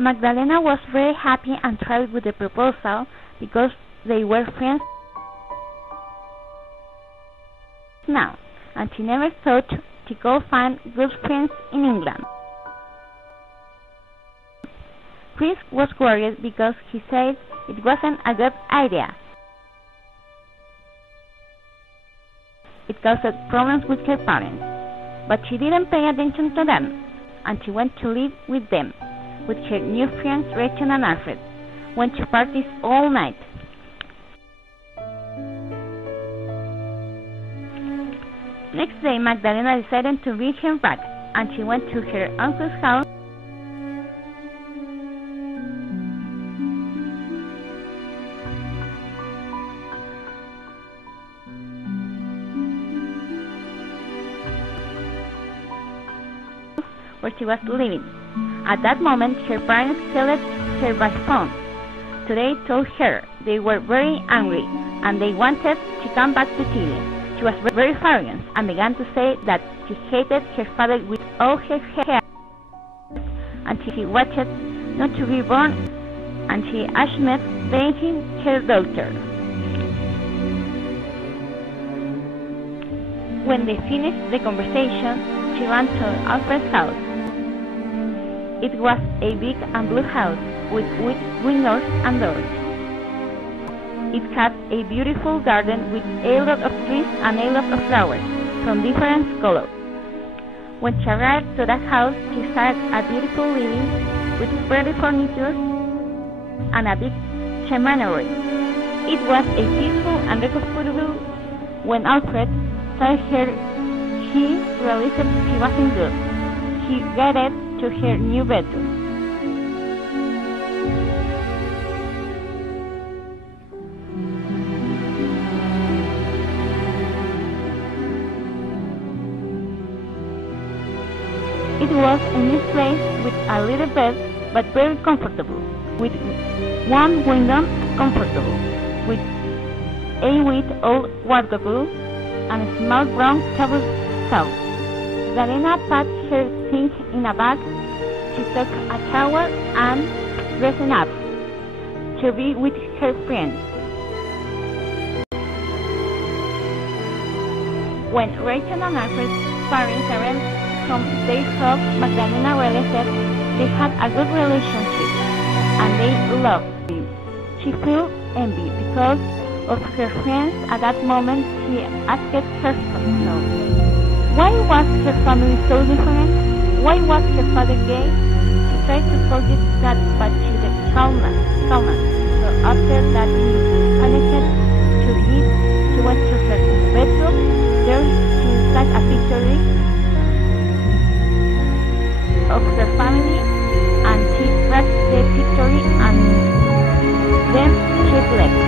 Magdalena was very happy and thrilled with the proposal because they were friends now, and she never thought she could find good friends in England. Prince was worried because he said it wasn't a good idea. It caused problems with her parents, but she didn't pay attention to them, and she went to live with them, with her new friends Rachel and Alfred, went to parties all night. Next day, Magdalena decided to bring him back, and she went to her uncle's house where she was living. At that moment, her parents called her by phone. They told her they were very angry and they wanted to come back to Chile. She was very furious and began to say that she hated her father with all her heart, and she watched not to be born, and she assumed being her daughter. When they finished the conversation, she ran to Alfred's house. It was a big and blue house with windows and doors. It had a beautiful garden with a lot of trees and a lot of flowers from different colors. When she arrived to that house, she saw a beautiful living with pretty furniture and a big chimenery. It was a peaceful and comfortable. When Alfred saw her, he realized she wasn't good. He guided to her new bedroom. It was a nice place with a little bed, but very comfortable, with one window comfortable, with a white old wardrobe and a small brown table sofa. Magdalena packed her things in a bag. She took a shower and dressed up to be with her friends. When Rachel and Alfred's parents arrived from their home, Magdalena realized they had a good relationship and they loved him. She felt envy because of her friends. At that moment, she asked herself, why was her family so different? Why was her father gay? She tried to forget that, but she did calmness. So after that he managed to eat, she went to her bedroom. There she saw a picture of her family, and she read the picture and then she left.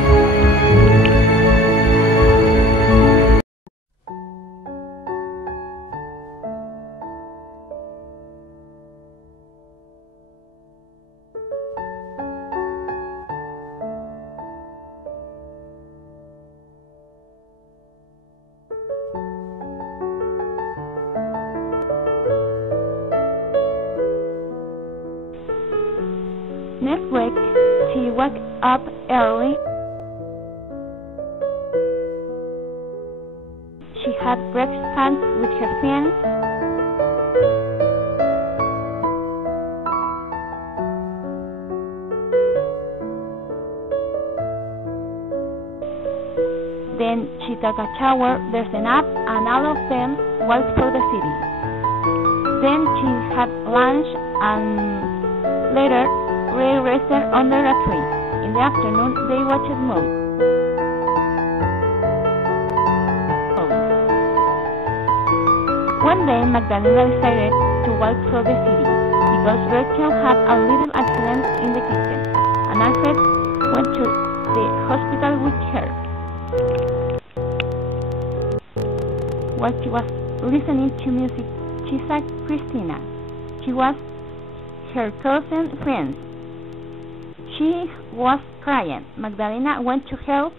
Next week, she woke up early. She had breakfast with her friends. Then she took a shower, dressed up, and all of them walked through the city. Then she had lunch and later they rested under a tree. In the afternoon, they watched movies. One day, Magdalena decided to walk through the city because Rachel had a little accident in the kitchen, and Alfred went to the hospital with her. While she was listening to music, she saw Christina. She was her cousin's friend. She was crying. Magdalena went to help.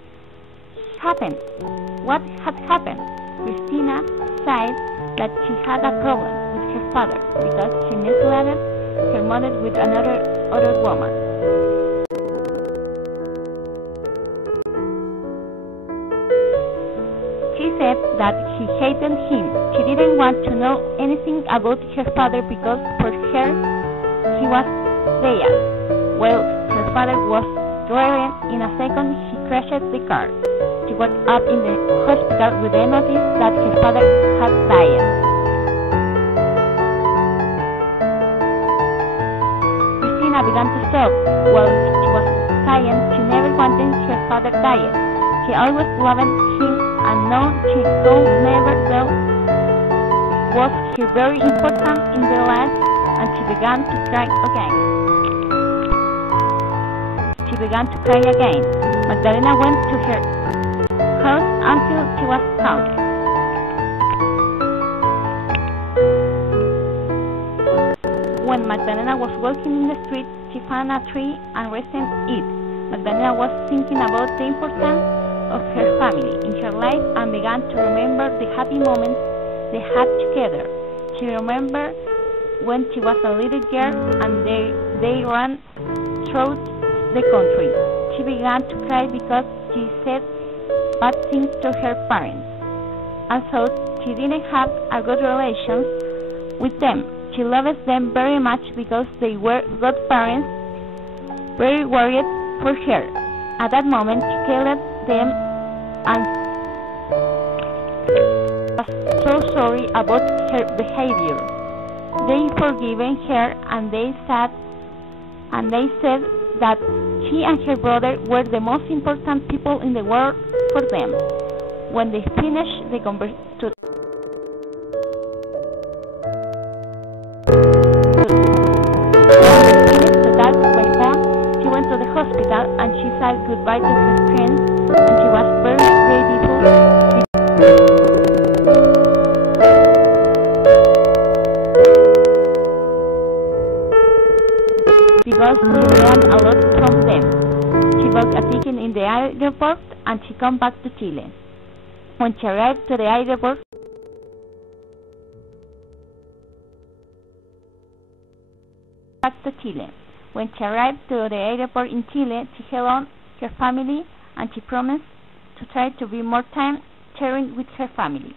What had happened? Christina said that she had a problem with her father because she neglected her mother with other woman. She said that she hated him. She didn't want to know anything about her father because for her he was dead. While her father was driving, in a second he crashed the car. She woke up in the hospital with the notice that her father had died. Christina began to sob. While she was saying she never wanted her father died. She always loved him and knew she could never tell was he very important in their lives, and she began to cry again. Magdalena went to her house until she was calm. When Magdalena was walking in the street, she found a tree and rested in it. Magdalena was thinking about the importance of her family in her life and began to remember the happy moments they had together. She remembered when she was a little girl and they ran through the country. She began to cry because she said bad things to her parents. Also, she didn't have a good relation with them. She loved them very much because they were good parents, very worried for her. At that moment, she killed them and was so sorry about her behavior. They forgiven her and they said that she and her brother were the most important people in the world for them. When they finished the conversation, she went to the hospital and she said goodbye to her friends, and she was very grateful because she learned a lot from them. She bought a ticket in the airport and she came back to Chile. When she arrived to the airport, in Chile, she held her family and she promised to try to be more time sharing with her family.